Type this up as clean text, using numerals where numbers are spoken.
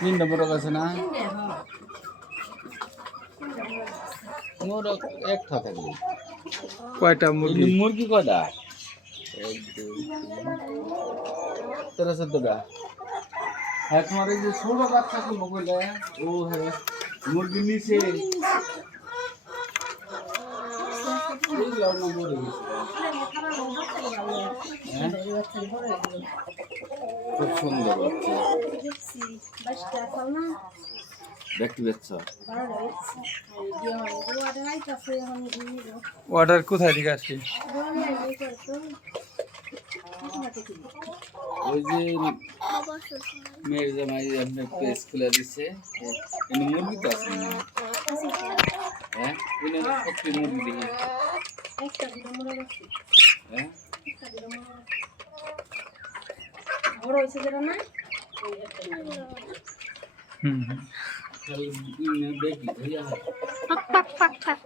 তিনটা মোরগ আছে না? মোরগ একটা থাকবে। কয়টা মুরগি? মুরগি কয়টা? এক দুই তিন 13-14টা। হ্যাঁ, তোমার এই যে ছোট বাচ্চা গুলো বলে ও হ্যাঁ মুরগির নিচে এইগুলো না মরে গেছে। হ্যাঁ? খুব সুন্দর বাচ্চা। দেখতে পাচ্ছ? অর্ডার কোথায় থেকে আসে? ওই যে মেয়ের জামাই আপনার পেজ খুলে দিচ্ছে এনে মুরগি তো আছে না? হ্যাঁ এনে সত্যি মুরগি দেখি হ্যাঁ বড় হয়েছে যেটা না হুম দেখি পাক পাক পাক পাক